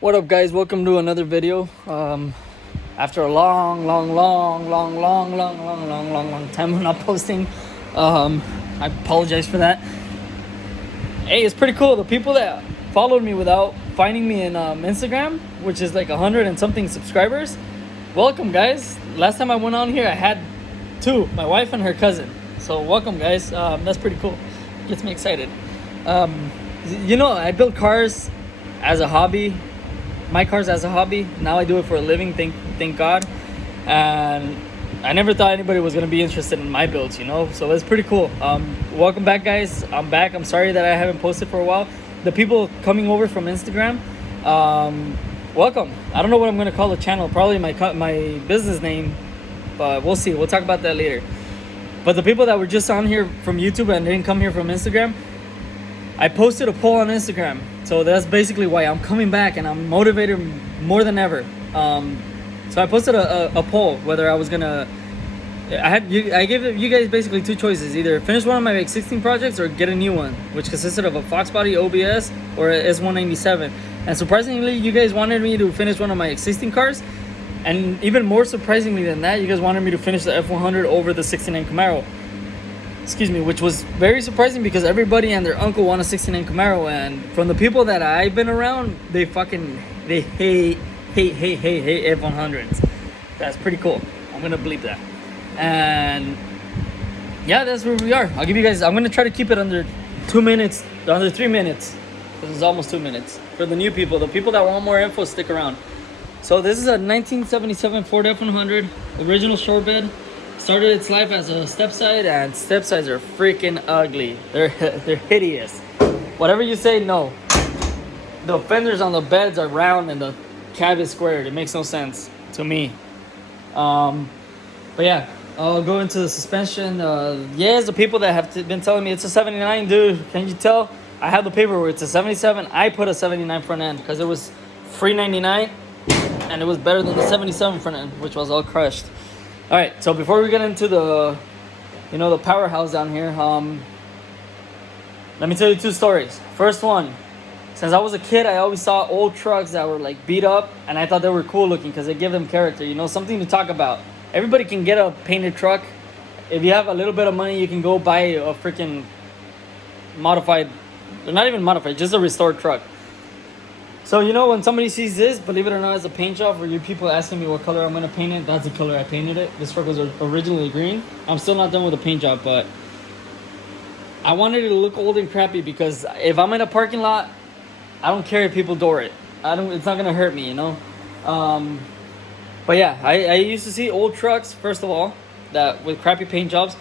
What up, guys? Welcome to another video. After a long time of not posting, I apologize for that. Hey, it's pretty cool. The people that followed me without finding me in Instagram, which is like 100 and something subscribers, welcome, guys. Last time I went on here, I had two, my wife and her cousin. So welcome, guys. That's pretty cool. Gets me excited. I build cars as a hobby. My cars as a hobby. Now I do it for a living. Thank God. And I never thought anybody was gonna be interested in my builds, So it's pretty cool. Welcome back, guys. I'm back. I'm sorry that I haven't posted for a while. The people coming over from Instagram, welcome. I don't know what I'm gonna call the channel. Probably my business name, but we'll see. We'll talk about that later. But the people that were just on here from YouTube and didn't come here from Instagram, I posted a poll on Instagram. So that's basically why I'm coming back and I'm motivated more than ever. So I posted a poll whether I was gonna. I gave you guys basically two choices: either finish one of my X16 projects or get a new one, which consisted of a Fox body OBS or a S197. And surprisingly, you guys wanted me to finish one of my X16 cars, and even more surprisingly than that, you guys wanted me to finish the F-100 over the 69 Camaro. Excuse me, which was very surprising because everybody and their uncle want a 69 Camaro, and from the people that I've been around, they hate F-100s. That's pretty cool. I'm gonna bleep that. And yeah, that's where we are. I'm gonna try to keep it under 2 minutes, under 3 minutes. This is almost 2 minutes. For the new people, the people that want more info, stick around. So this is a 1977 Ford F-100, original short bed. Started its life as a step side, and step sides are freaking ugly. They're hideous. Whatever you say, no. The fenders on the beds are round and the cab is squared. It makes no sense to me. But yeah, I'll go into the suspension. Yes, the people that have been telling me it's a 79, dude. Can you tell? I have the paper where it's a 77. I put a 79 front end because it was free 99, and it was better than the 77 front end, which was all crushed. All right, so before we get into the powerhouse down here, let me tell you two stories. First one, since I was a kid, I always saw old trucks that were like beat up, and I thought they were cool looking because they give them character, something to talk about. Everybody can get a painted truck. If you have a little bit of money, you can go buy a freaking modified, or not even modified, just a restored truck. So when somebody sees this, believe it or not, it's a paint job, or you people asking me what color I'm gonna paint it, that's the color I painted it. This truck was originally green. I'm still not done with the paint job, but I wanted it to look old and crappy because if I'm in a parking lot, I don't care if people door it. It's not gonna hurt me, But yeah, I used to see old trucks, first of all, that with crappy paint jobs.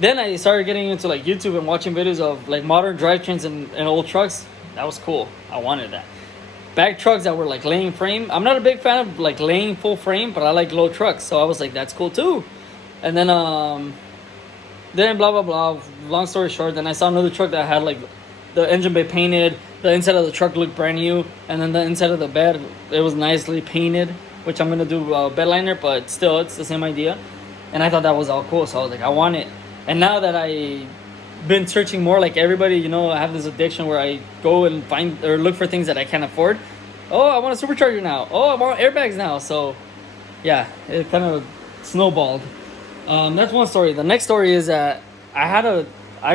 Then I started getting into like YouTube and watching videos of like modern drivetrains and old trucks. That was cool. I wanted that. Back trucks that were like laying frame. I'm not a big fan of like laying full frame, but I like low trucks. So I was like, that's cool too. And then blah, blah, blah. Long story short, then I saw another truck that had like the engine bay painted. The inside of the truck looked brand new. And then the inside of the bed, it was nicely painted, which I'm going to do bed liner, but still, it's the same idea. And I thought that was all cool. So I was like, I want it. And now that I've been searching more like everybody, I have this addiction where I go and find or look for things that I can't afford. Oh, I want a supercharger now. Oh, I want airbags now. So yeah, it kind of snowballed. That's one story. The next story is that I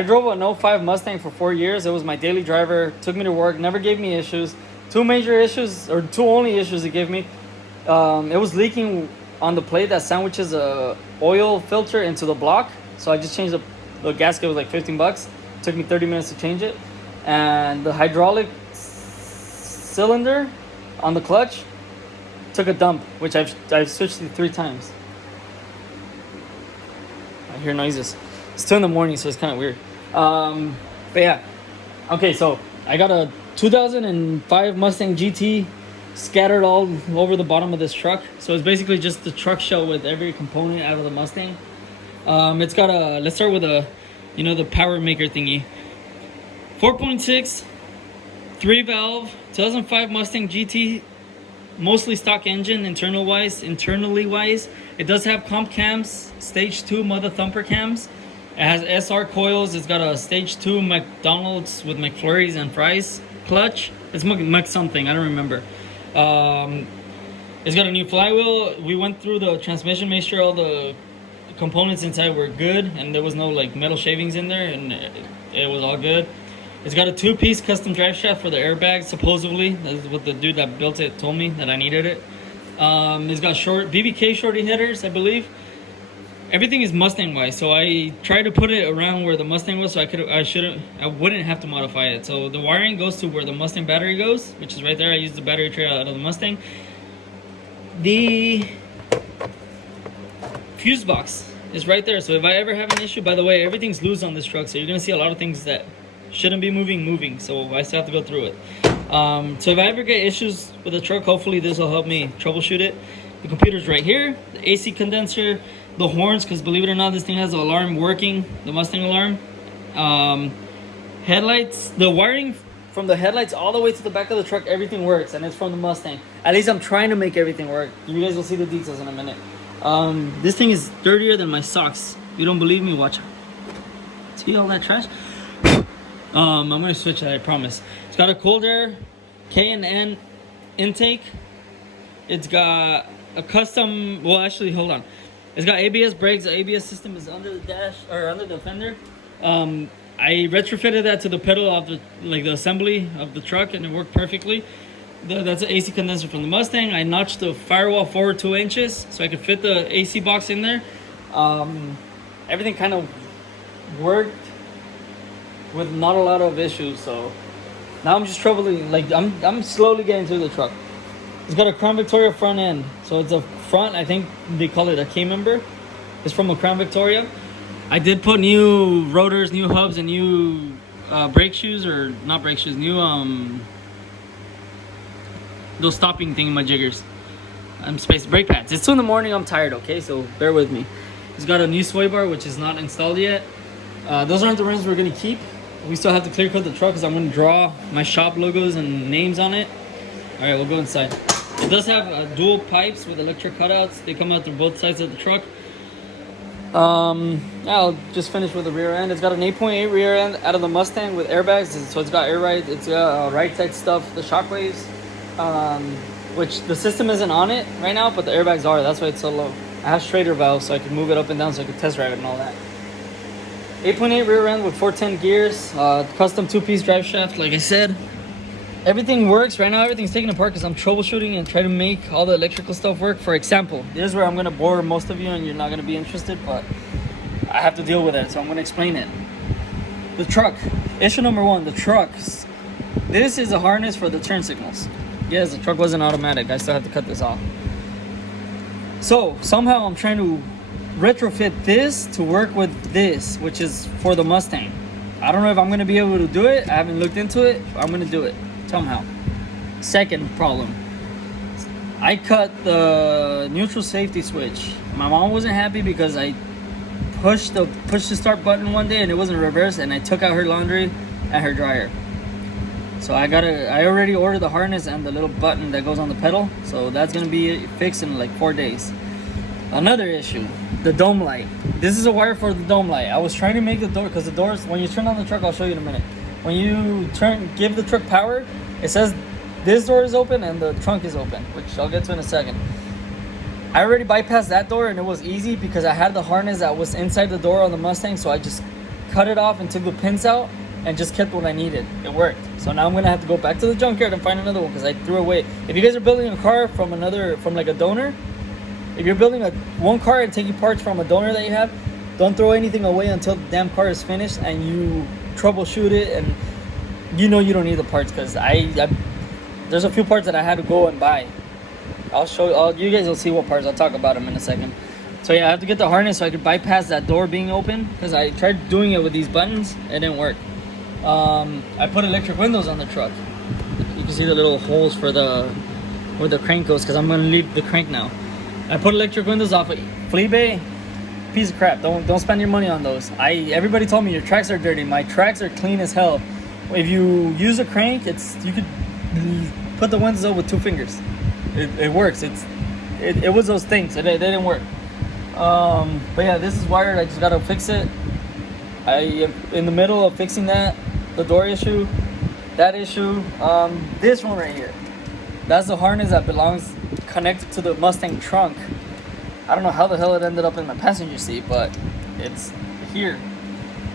drove an 05 Mustang for 4 years. It was my daily driver, took me to work, never gave me issues. Two only issues it gave me. It was leaking on the plate that sandwiches a oil filter into the block. So I just changed the gasket. Was like $15. Took me 30 minutes to change it. And the hydraulic cylinder on the clutch took a dump, which I've switched it 3 times. I hear noises. It's 2 a.m, so it's kind of weird. But yeah. Okay, so I got a 2005 Mustang GT scattered all over the bottom of this truck. So it's basically just the truck shell with every component out of the Mustang. It's got let's start with the power maker thingy. 4.6, 3-valve, 2005 Mustang GT, mostly stock engine internally wise. It does have comp cams, stage 2 mother thumper cams. It has SR coils. It's got a stage 2 McDonald's with McFlurries and fries clutch. It's Mc something, I don't remember. It's got a new flywheel. We went through the transmission, made sure all the components inside were good, and there was no like metal shavings in there, and it was all good. It's got a 2-piece custom drive shaft for the airbags, supposedly. That's what the dude that built it told me, that I needed it. It's got short BBK shorty headers, I believe. Everything is Mustang wise, so I tried to put it around where the Mustang was, so I wouldn't have to modify it. So the wiring goes to where the Mustang battery goes, which is right there. I used the battery tray out of the Mustang. The fuse box is right there, so if I ever have an issue, by the way, everything's loose on this truck, so you're gonna see a lot of things that shouldn't be moving, so I still have to go through it. So if I ever get issues with the truck, hopefully this will help me troubleshoot it. The computer's right here, the AC condenser, the horns, because believe it or not, this thing has the alarm working, the Mustang alarm. Headlights, the wiring from the headlights all the way to the back of the truck, everything works, and it's from the Mustang. At least I'm trying to make everything work. You guys will see the details in a minute. This thing is dirtier than my socks. If you don't believe me, watch out. See all that trash? I'm gonna switch it, I promise. It's got a cold air K&N intake. It's got a custom, well actually, hold on. It's got ABS brakes. The ABS system is under the dash, or under the fender. I retrofitted that to the pedal of the assembly of the truck, and it worked perfectly. That's an AC condenser from the Mustang. I notched the firewall forward 2 inches so I could fit the AC box in there. Everything kind of worked with not a lot of issues. So now I'm just troubling. Like I'm slowly getting through the truck. It's got a Crown Victoria front end, so it's a front. I think they call it a K-member. It's from a Crown Victoria. I did put new rotors, new hubs, and new brake shoes, or not brake shoes, new those stopping thingamajiggers. Space brake pads. It's 2 in the morning. I'm tired. Okay, so bear with me. It's got a new sway bar, which is not installed yet. Those aren't the rims we're gonna keep. We still have to clear cut the truck because I'm gonna draw my shop logos and names on it. All right, we'll go inside. It does have dual pipes with electric cutouts. They come out through both sides of the truck. I'll just finish with the rear end. It's got an 8.8 rear end out of the Mustang with airbags, so it's got air ride. It's got ride tech stuff, the shockwaves, which the system isn't on it right now, but the airbags are. That's why it's so low. I have straighter valves, so I can move it up and down, so I can test drive it and all that. 8.8 rear end with 410 gears, custom 2-piece drive shaft, like I said. Everything works. Right now, everything's taken apart because I'm troubleshooting and trying to make all the electrical stuff work. For example, this is where I'm going to bore most of you and you're not going to be interested, but I have to deal with it, so I'm going to explain it. The truck. Issue number 1, the trucks. This is a harness for the turn signals. Yes, the truck wasn't automatic. I still have to cut this off. So, somehow I'm trying to retrofit this to work with this, which is for the Mustang. I don't know if I'm going to be able to do it. I haven't looked into it, but I'm going to do it. Somehow. Second problem, I cut the neutral safety switch. My mom wasn't happy because I pushed the push to start button one day and it wasn't reversed, and I took out her laundry and her dryer. So I already ordered the harness and the little button that goes on the pedal, so that's gonna be fixed in like 4 days. Another issue, the dome light. This is a wire for the dome light. I was trying to make the door, because the doors, when you turn on the truck, I'll show you in a minute. When you give the truck power, it says this door is open and the trunk is open, which I'll get to in a second. I already bypassed that door and it was easy because I had the harness that was inside the door on the Mustang, so I just cut it off and took the pins out and just kept what I needed. It worked. So now I'm gonna have to go back to the junkyard and find another one because I threw away. If you guys are building a car from like a donor, if you're building one car and taking parts from a donor that you have, don't throw anything away until the damn car is finished and you troubleshoot it, and you know you don't need the parts, because there's a few parts that I had to go and buy. I'll show you guys will see what parts. I'll talk about them in a second. So yeah, I have to get the harness so I could bypass that door being open, because I tried doing it with these buttons. It didn't work. I put electric windows on the truck. You can see the little holes for where the crank goes, because I'm gonna leave the crank now. I put electric windows off of Fleabay. Piece of crap. Don't spend your money on those. Everybody told me your tracks are dirty. My tracks are clean as hell. If you use a crank, you could put the windows up with 2 fingers. It works. It was those things. It didn't work. But yeah, this is wired. I just gotta fix it. I am in the middle of fixing that, the door issue, that issue. This one right here. That's the harness that belongs connected to the Mustang trunk. I don't know how the hell it ended up in my passenger seat, but it's here.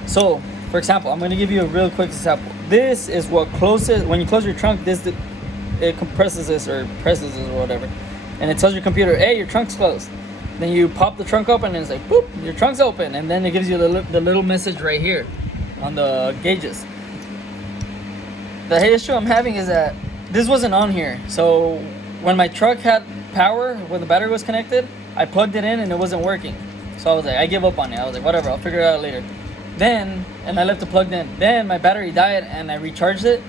So, for example, I'm going to give you a real quick example. This is what closes, when you close your trunk, it compresses this or presses this or whatever. And it tells your computer, hey, your trunk's closed. Then you pop the trunk open and it's like, boop, your trunk's open. And then it gives you the little message right here on the gauges. The issue I'm having is that this wasn't on here. So when my truck had power, when the battery was connected, I plugged it in and it wasn't working. So I was like, I give up on it. I was like, whatever, I'll figure it out later. Then, and I left it plugged in. Then my battery died and I recharged it.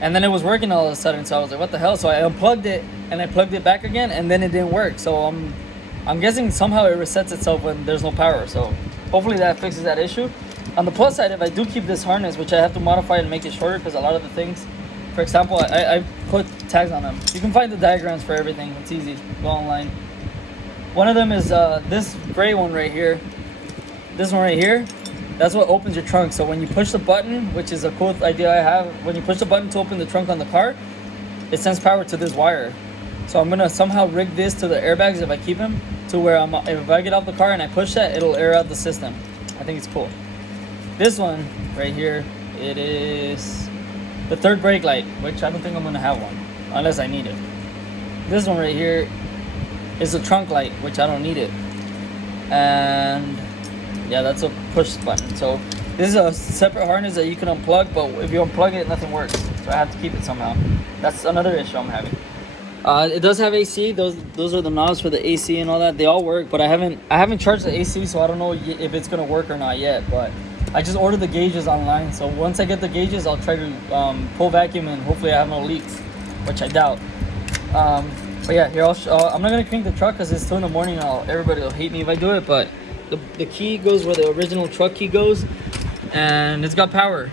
And then it was working all of a sudden. So I was like, what the hell? So I unplugged it and I plugged it back again and then it didn't work. So I'm guessing somehow it resets itself when there's no power. So hopefully that fixes that issue. On the plus side, if I do keep this harness, which I have to modify and make it shorter because a lot of the things, for example, I put tags on them. You can find the diagrams for everything. It's easy. Go online. One of them is this gray one right here. This one right here. That's what opens your trunk. So when you push the button, which is a cool idea I have, when you push the button to open the trunk on the car, it sends power to this wire. So I'm gonna somehow rig this to the airbags if I keep them, to where if I get off the car and I push that, it'll air out the system. I think it's cool. This one right here, it is the third brake light, which I don't think I'm gonna have one unless I need it. This one right here is a trunk light, which I don't need it. And yeah, that's a push button. So this is a separate harness that you can unplug, but if you unplug it, nothing works. So I have to keep it somehow. That's another issue I'm having. It does have AC. Those are the knobs for the AC and all that. They all work, but I haven't charged the AC, so I don't know if it's gonna work or not yet. But I just ordered the gauges online, so once I get the gauges, I'll try to pull vacuum and hopefully I have no leaks, which I doubt. But yeah, here I'm not gonna crank the truck because it's 2 in the morning. Everybody will hate me if I do it, but the key goes where the original truck key goes, and it's got power.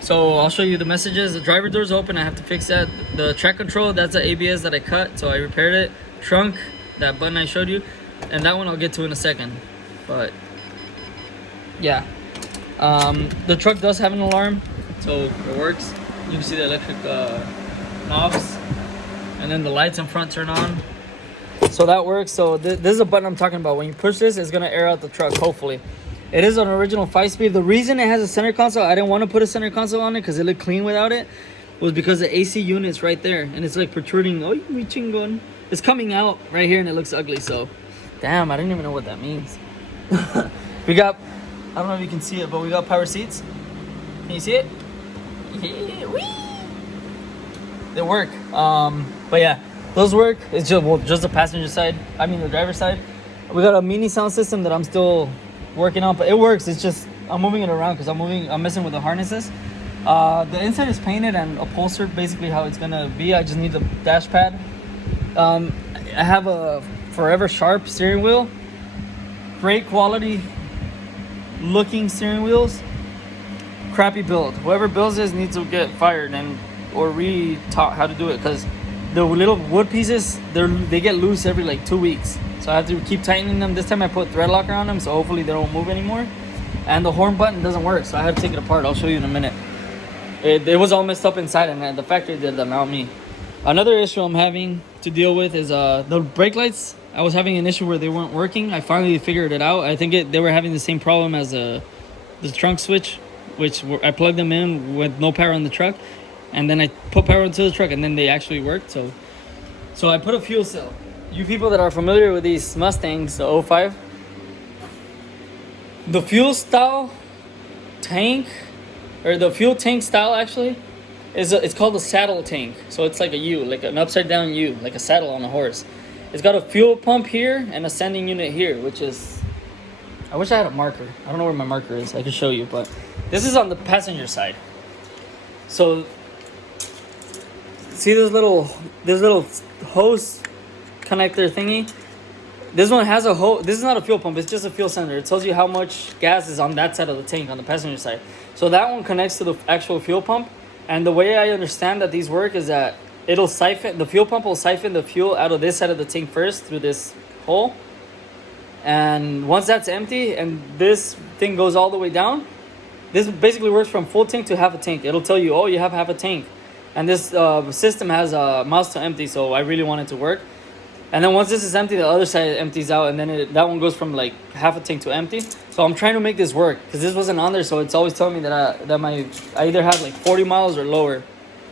So I'll show you the messages. The driver door's open. I have to fix that. The track control, that's the ABS that I cut, so I repaired it. Trunk, that button I showed you, and that one I'll get to in a second. But yeah, the truck does have an alarm, so it works. You can see the electric knobs, and then the lights in front turn on. So that works. So this is a button I'm talking about. When you push this, it's gonna air out the truck, hopefully. It is an original 5-speed. The reason it has a center console, I didn't want to put a center console on it because it looked clean without it, was because the AC unit's right there and it's like protruding. Oh, you're chingon. It's coming out right here and it looks ugly. So damn, I didn't even know what that means. We got, I don't know if you can see it, but we got power seats. Can you see it? Yeah, whee! They work. But yeah, those work. It's just the passenger side. I mean the driver's side. We got a mini sound system that I'm still working on, but it works. It's just I'm moving it around because I'm messing with the harnesses. The inside is painted and upholstered basically how it's gonna be. I just need the dash pad. I have a Forever Sharp steering wheel. Great quality looking steering wheels. Crappy build. Whoever builds this needs to get fired or re-taught how to do it, because the little wood pieces they get loose every like 2 weeks. So I have to keep tightening them. This time I put thread locker on them, so hopefully they don't move anymore. And the horn button doesn't work, so I had to take it apart. I'll show you in a minute. It was all messed up inside, and the factory did that, not me. Another issue I'm having to deal with is the brake lights. I was having an issue where they weren't working. I finally figured it out. I think they were having the same problem as the trunk switch, which I plugged them in with no power on the truck, and then I put power into the truck, and then they actually worked. So I put a fuel cell. You people that are familiar with these Mustangs, the 05, the fuel style tank, or the fuel tank style actually, it's called a saddle tank. So it's like a U, like an upside down U, like a saddle on a horse. It's got a fuel pump here and a sending unit here, which is, I wish I had a marker. I don't know where my marker is. I can show you, but this is on the passenger side. So see this little hose connector thingy? This one has a hose. This is not a fuel pump, it's just a fuel sender. It tells you how much gas is on that side of the tank, on the passenger side. So that one connects to the actual fuel pump. And the way I understand that these work is that the fuel pump will siphon the fuel out of this side of the tank first through this hole. And once that's empty and this thing goes all the way down, this basically works from full tank to half a tank. It'll tell you, oh, you have half a tank. and this system has miles to empty, so I really want it to work. And then once this is empty, the other side empties out, and then that one goes from like half a tank to empty. So I'm trying to make this work because this wasn't on there, so it's always telling me that I either have like 40 miles or lower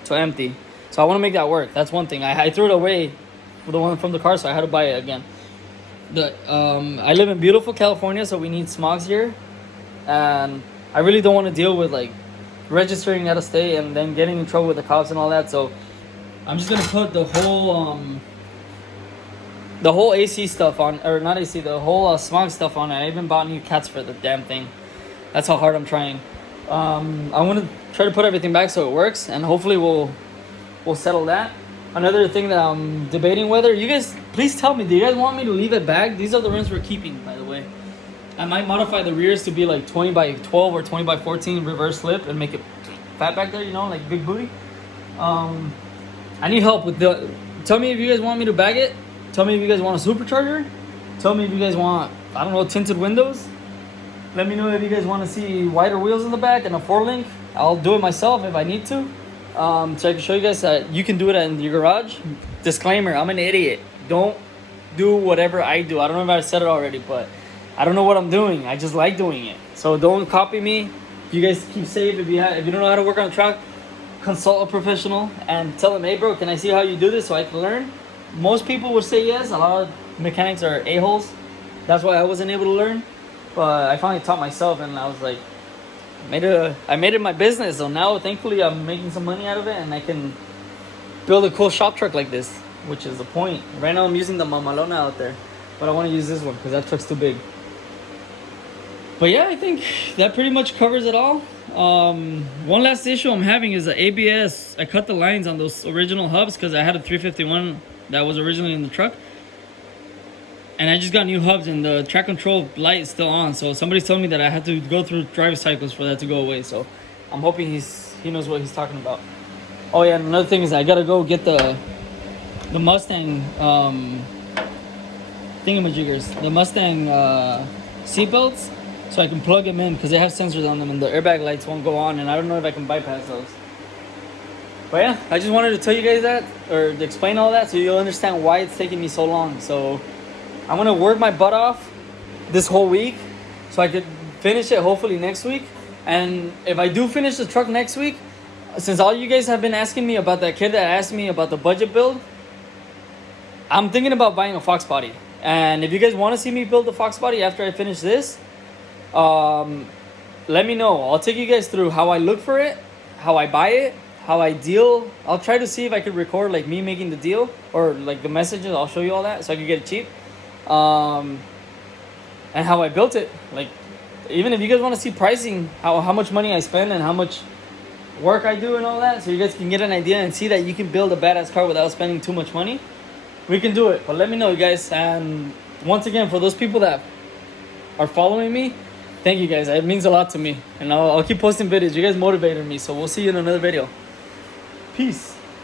to empty. So I want to make that work. That's one thing. I threw it away for the one from the car, so I had to buy it again. I live in beautiful California, so we need smogs here, and I really don't want to deal with like registering out of state and then getting in trouble with the cops and all that. So I'm just gonna put the whole AC stuff on, or not AC, the whole smog stuff on it. I even bought new cats for the damn thing. That's how hard I'm trying. I want to try to put everything back so it works, and hopefully we'll settle that. Another thing that I'm debating whether you guys, please tell me, do you guys want me to leave it back? These are the rims we're keeping, by the way. I might modify the rears to be like 20 by 12 or 20 by 14 reverse slip and make it fat back there, you know, like big booty. I need help with the. Tell me if you guys want me to bag it. Tell me if you guys want a supercharger. Tell me if you guys want, I don't know, tinted windows. Let me know if you guys want to see wider wheels in the back and a 4-link. I'll do it myself if I need to. So I can show you guys that you can do it in your garage. Disclaimer, I'm an idiot. Don't do whatever I do. I don't know if I said it already, but I don't know what I'm doing. I just like doing it. So don't copy me. You guys keep safe. If you don't know how to work on a truck, consult a professional and tell them, hey bro, can I see how you do this so I can learn? Most people would say yes. A lot of mechanics are a-holes. That's why I wasn't able to learn. But I finally taught myself, and I was like, I made it my business. So now, thankfully, I'm making some money out of it, and I can build a cool shop truck like this, which is the point. Right now, I'm using the Mamalona out there, but I want to use this one because that truck's too big. But yeah, I think that pretty much covers it all. One last issue I'm having is the ABS. I cut the lines on those original hubs because I had a 351 that was originally in the truck. And I just got new hubs, and the track control light is still on. So somebody's telling me that I have to go through drive cycles for that to go away. So I'm hoping he knows what he's talking about. Oh yeah, and another thing is I gotta go get the Mustang thingamajiggers, the Mustang seatbelts, so I can plug them in because they have sensors on them, and the airbag lights won't go on, and I don't know if I can bypass those. But yeah, I just wanted to tell you guys that, or to explain all that, so you'll understand why it's taking me so long. So I'm gonna work my butt off this whole week so I could finish it hopefully next week. And if I do finish the truck next week, since all you guys have been asking me about that kid that asked me about the budget build, I'm thinking about buying a Fox body. And if you guys want to see me build the Fox body after I finish this, let me know. I'll take you guys through how I look for it, how I buy it, how I deal. I'll try to see if I could record like me making the deal or like the messages. I'll show you all that so I can get it cheap. And how I built it. Like, even if you guys want to see pricing, how much money I spend and how much work I do and all that, so you guys can get an idea and see that you can build a badass car without spending too much money, we can do it. But let me know, you guys. And once again, for those people that are following me, thank you guys. It means a lot to me. And I'll keep posting videos. You guys motivated me. So we'll see you in another video. Peace.